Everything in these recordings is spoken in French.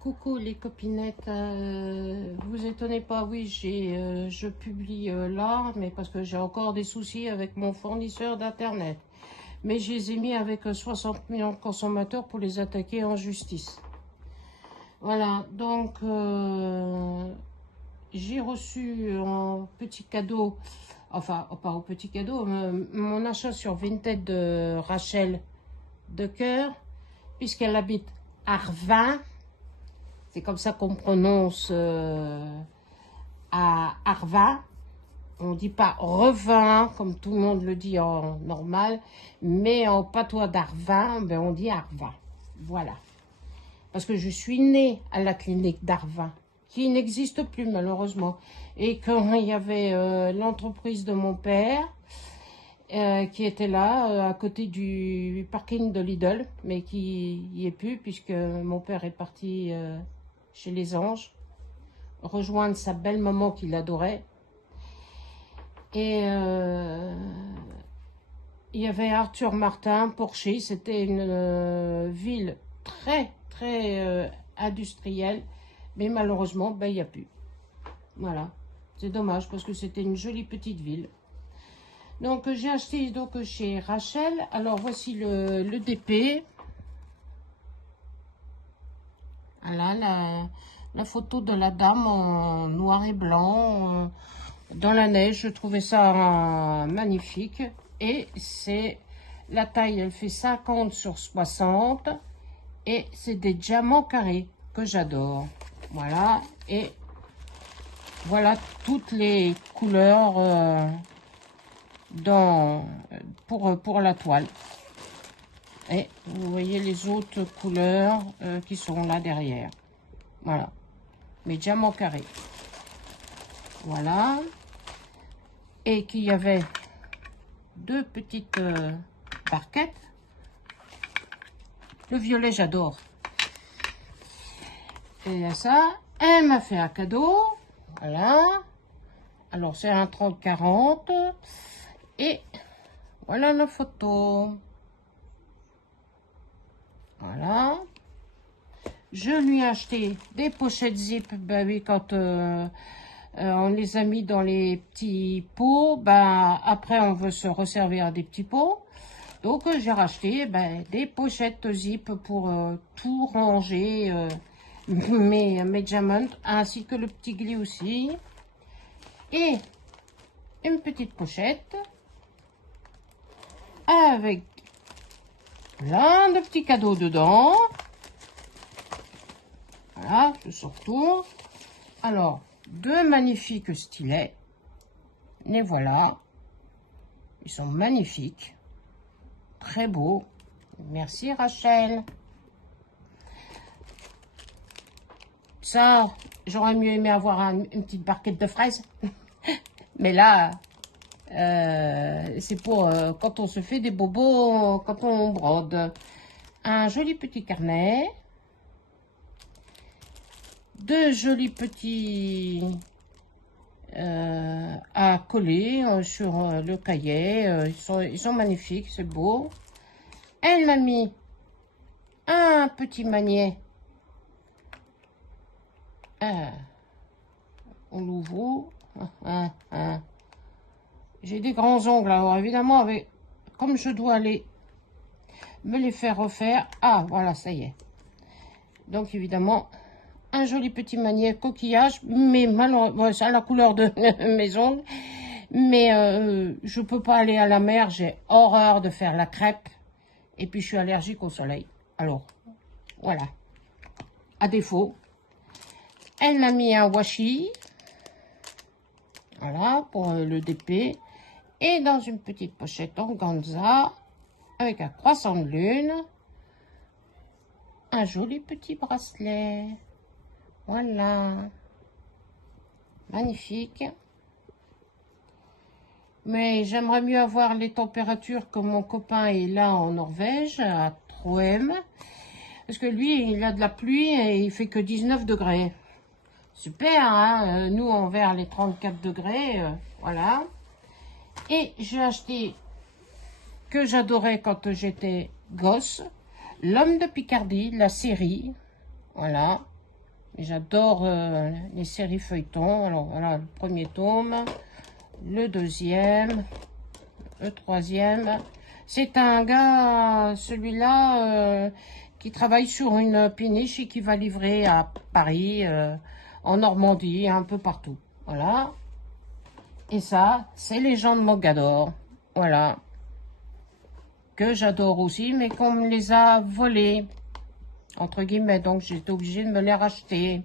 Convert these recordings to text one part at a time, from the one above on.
Coucou les copinettes, vous étonnez pas, oui, je publie là, mais parce que j'ai encore des soucis avec mon fournisseur d'internet. Mais je les ai mis avec 60 millions de consommateurs pour les attaquer en justice. Voilà, donc j'ai reçu en petit cadeau, enfin pas au petit cadeau, mon achat sur Vinted de Rachel de Cœur, puisqu'elle habite Arvin. C'est comme ça qu'on prononce à Arvin. On ne dit pas revin, comme tout le monde le dit en normal, mais en patois d'Arvin, ben on dit Arvin. Voilà. Parce que je suis née à la clinique d'Arvin, qui n'existe plus malheureusement. Et quand il y avait l'entreprise de mon père, qui était là, à côté du parking de Lidl, mais qui n'y est plus, puisque mon père est parti chez les anges, rejoindre sa belle maman qu'il adorait. Et il y avait Arthur Martin, Porcher, c'était une ville très industrielle, mais malheureusement, ben, il n'y a plus. Voilà, c'est dommage parce que c'était une jolie petite ville. Donc j'ai acheté donc chez Rachel. Alors voici le DP. Voilà la photo de la dame en noir et blanc dans la neige. Je trouvais ça magnifique. Et c'est la taille, elle fait 50 sur 60. Et c'est des diamants carrés que j'adore. Voilà. Et voilà toutes les couleurs pour la toile. Et vous voyez les autres couleurs qui sont là derrière. Voilà. Mes diamants carrés. Voilà. Et qu'il y avait deux petites barquettes. Le violet, j'adore. Et ça, elle m'a fait un cadeau. Voilà. Alors, c'est un 30-40. Et voilà la photo. Voilà. Je lui ai acheté des pochettes zip. Ben oui, quand on les a mis dans les petits pots, ben après on veut se resservir des petits pots. Donc j'ai racheté des pochettes zip pour tout ranger, mes diamants, ainsi que le petit glis aussi. Et une petite pochette avec plein de petits cadeaux dedans. Voilà, je sors tout. Alors, deux magnifiques stylets. Les voilà. Ils sont magnifiques. Très beaux. Merci Rachel. Ça, j'aurais mieux aimé avoir une petite barquette de fraises. Mais là, c'est pour quand on se fait des bobos, quand on brode. Un joli petit carnet. Deux jolis petits à coller sur le cahier. Ils sont magnifiques, c'est beau. Elle m'a mis un petit magnet. On l'ouvre. J'ai des grands ongles, alors évidemment, comme je dois aller me les faire refaire. Ah, voilà, ça y est. Donc, évidemment, un joli petit magnet coquillage, mais malheureusement, c'est à la couleur de mes ongles. Mais je peux pas aller à la mer, j'ai horreur de faire la crêpe. Et puis, je suis allergique au soleil. Alors, voilà. À défaut, elle m'a mis un washi. Voilà, pour le DP. Et dans une petite pochette organza, avec un croissant de lune, un joli petit bracelet. Voilà. Magnifique. Mais j'aimerais mieux avoir les températures que mon copain est là en Norvège, à Troem. Parce que lui, il a de la pluie et il fait que 19 degrés. Super, hein, nous, envers les 34 degrés, voilà. Et j'ai acheté, que j'adorais quand j'étais gosse, L'Homme de Picardie, la série. Voilà. J'adore les séries feuilletons. Alors voilà, le premier tome, le deuxième, le troisième. C'est un gars, celui-là, qui travaille sur une péniche et qui va livrer à Paris, en Normandie, un peu partout. Voilà. Et ça, c'est les gens de Mogador. Voilà. Que j'adore aussi, mais qu'on me les a volés, entre guillemets. Donc, j'étais obligée de me les racheter.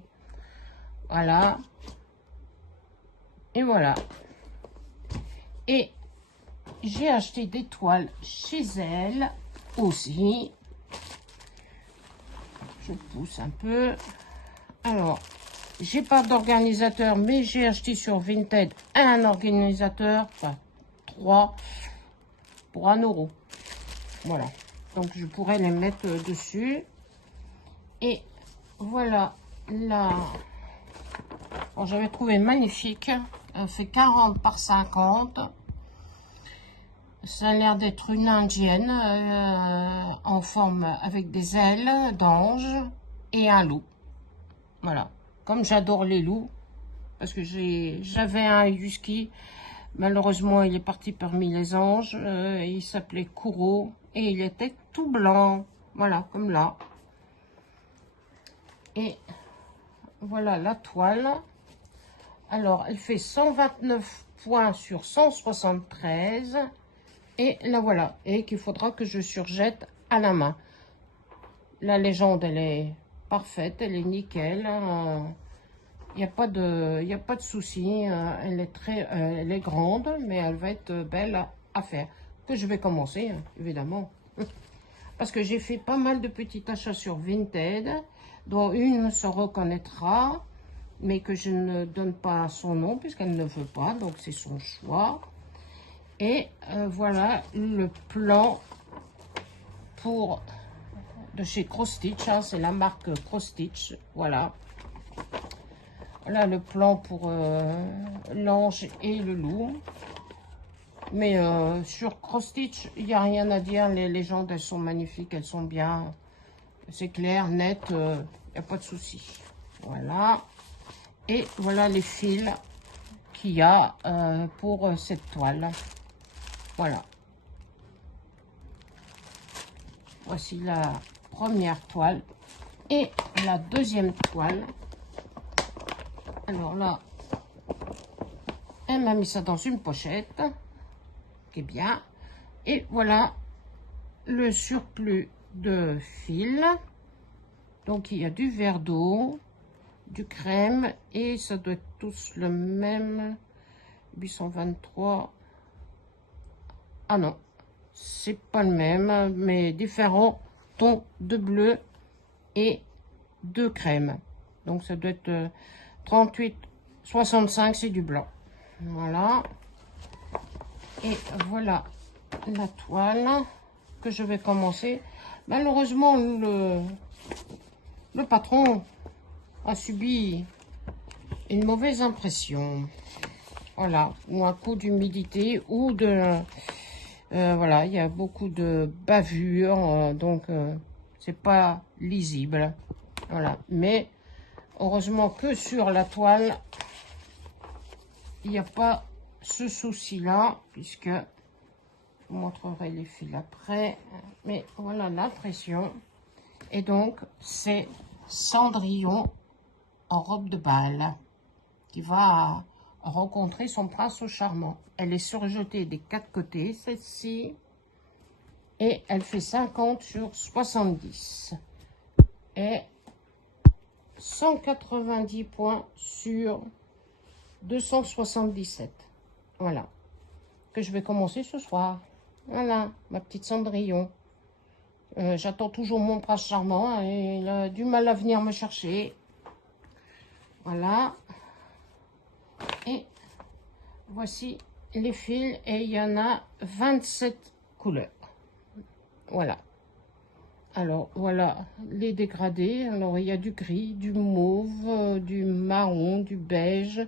Voilà. Et voilà. Et j'ai acheté des toiles chez elle aussi. Je pousse un peu. Alors, j'ai pas d'organisateur, mais j'ai acheté sur Vinted un organisateur, enfin 3 pour 1 €. Voilà. Donc, je pourrais les mettre dessus. Et voilà là. Bon, j'avais trouvé magnifique. Elle fait 40 par 50. Ça a l'air d'être une indienne en forme avec des ailes d'ange et un loup. Voilà. Comme j'adore les loups, parce que j'avais un husky. Malheureusement, il est parti parmi les anges. Il s'appelait Kuro et il était tout blanc. Voilà, comme là. Et voilà la toile. Alors, elle fait 129 points sur 173. Et la voilà. Et qu'il faudra que je surjette à la main. La légende, elle est parfaite. Elle est nickel. Il n'y a pas de souci. Elle est grande, mais elle va être belle à faire. Que je vais commencer, évidemment. Parce que j'ai fait pas mal de petits achats sur Vinted, dont une se reconnaîtra, mais que je ne donne pas son nom, puisqu'elle ne veut pas, donc c'est son choix. Et voilà le plan de chez Cross-Stitch, hein, c'est la marque Cross-Stitch, voilà. Là, le plan pour l'ange et le loup. Mais sur Cross-Stitch, il n'y a rien à dire. Les légendes, elles sont magnifiques, elles sont bien. C'est clair, net, il n'y a pas de souci. Voilà. Et voilà les fils qu'il y a pour cette toile. Voilà. Voici la première toile. Et la deuxième toile. Alors là, elle m'a mis ça dans une pochette. Qui est bien. Et voilà le surplus de fil. Donc il y a du verre d'eau, du crème et ça doit être tous le même. 823. Ah non, c'est pas le même, mais différents tons de bleu et de crème. Donc ça doit être 38, 65, c'est du blanc. Voilà. Et voilà la toile que je vais commencer. Malheureusement, le patron a subi une mauvaise impression. Voilà, ou un coup d'humidité ou de... voilà, il y a beaucoup de bavures, donc c'est pas lisible. Voilà, mais heureusement que sur la toile, il n'y a pas ce souci-là, puisque je vous montrerai les fils après. Mais voilà l'impression. Et donc, c'est Cendrillon en robe de bal qui va rencontrer son prince au charmant. Elle est surjetée des 4 côtés, celle-ci. Et elle fait 50 sur 70. Et 190 points sur 277. Voilà. Que je vais commencer ce soir. Voilà, ma petite Cendrillon. J'attends toujours mon prince charmant et il a du mal à venir me chercher. Voilà. Et voici les fils et il y en a 27 couleurs. Voilà. Alors, voilà les dégradés. Alors, il y a du gris, du mauve, du marron, du beige.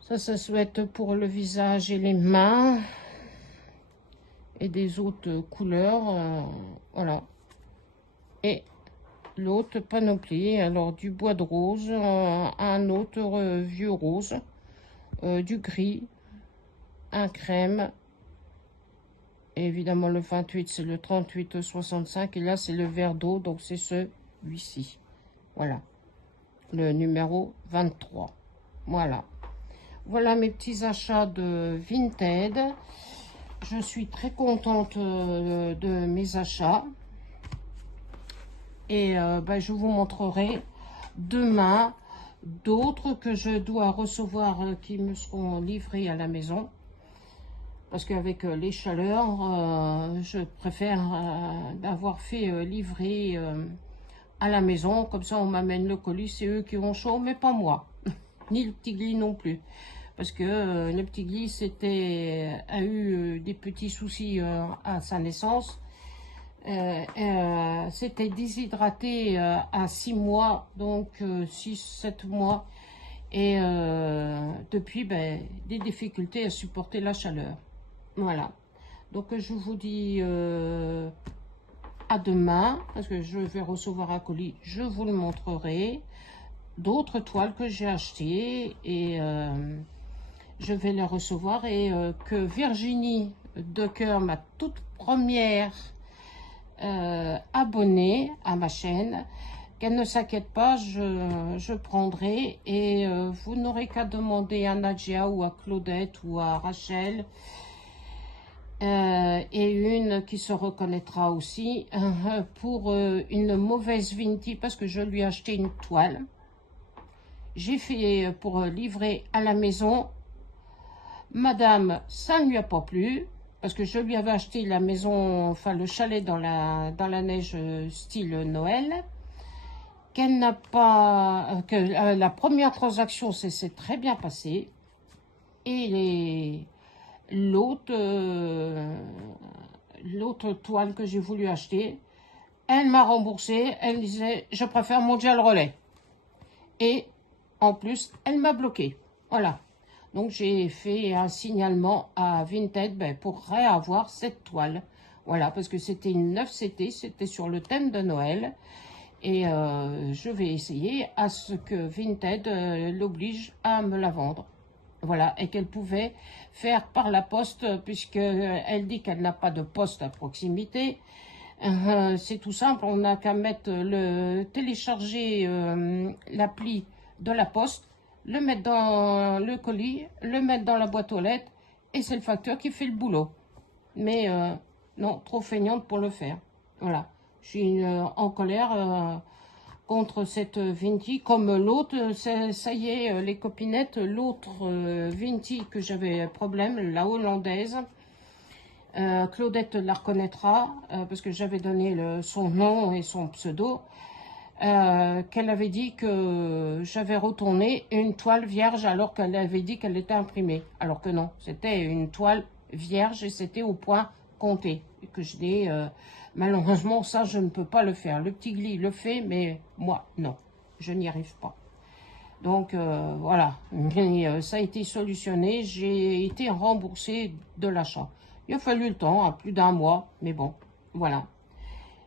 Ça souhaite pour le visage et les mains. Et des autres couleurs. Voilà. Et l'autre panoplie. Alors, du bois de rose, un autre vieux rose, du gris, un crème. Et évidemment, le 28, c'est le 38,65. Et là, c'est le verre d'eau, donc c'est celui-ci. Voilà, le numéro 23. Voilà. Voilà mes petits achats de Vinted. Je suis très contente de mes achats. Et je vous montrerai demain d'autres que je dois recevoir qui me seront livrés à la maison. Parce qu'avec les chaleurs, je préfère d'avoir fait livrer à la maison. Comme ça, on m'amène le colis, c'est eux qui ont chaud, mais pas moi. Ni le petit Glis non plus. Parce que le petit Glis a eu des petits soucis à sa naissance. C'était déshydraté à 6 mois, donc 6-7 mois. Et depuis, des difficultés à supporter la chaleur. Voilà. Donc, je vous dis à demain, parce que je vais recevoir un colis, je vous le montrerai. D'autres toiles que j'ai achetées et je vais les recevoir. Et que Virginie de Cœur, ma toute première abonnée à ma chaîne, qu'elle ne s'inquiète pas, je prendrai. Et vous n'aurez qu'à demander à Nadia ou à Claudette ou à Rachel. Et une qui se reconnaîtra aussi pour une mauvaise Vinti, parce que je lui ai acheté une toile. J'ai fait pour livrer à la maison. Madame, ça ne lui a pas plu, parce que je lui avais acheté la maison, enfin le chalet dans la neige style Noël. Qu'elle n'a pas, que la première transaction s'est très bien passée. Et l'autre toile que j'ai voulu acheter, elle m'a remboursé. Elle disait, je préfère mon gel relais. Et en plus, elle m'a bloqué. Voilà. Donc, j'ai fait un signalement à Vinted pour réavoir cette toile. Voilà, parce que c'était une 9CT, c'était sur le thème de Noël. Et je vais essayer à ce que Vinted l'oblige à me la vendre. Voilà, et qu'elle pouvait faire par la poste, puisqu'elle dit qu'elle n'a pas de poste à proximité. C'est tout simple, on n'a qu'à télécharger l'appli de la poste, le mettre dans le colis, le mettre dans la boîte aux lettres, et c'est le facteur qui fait le boulot. Mais non, trop feignante pour le faire. Voilà, je suis en colère contre cette Vinti, comme l'autre, ça y est, les copinettes, l'autre Vinti que j'avais problème, la hollandaise, Claudette la reconnaîtra, parce que j'avais donné son nom et son pseudo, qu'elle avait dit que j'avais retourné une toile vierge alors qu'elle avait dit qu'elle était imprimée. Alors que non, c'était une toile vierge et c'était au point compté. Et que je dis, malheureusement, ça, je ne peux pas le faire. Le petit Glis le fait, mais moi, non, je n'y arrive pas. Donc, voilà, mais, ça a été solutionné. J'ai été remboursée de l'achat. Il a fallu le temps, plus d'1 mois, mais bon, voilà.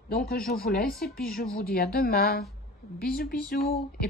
Donc, je vous laisse et puis je vous dis à demain. Bisous, bisous. Et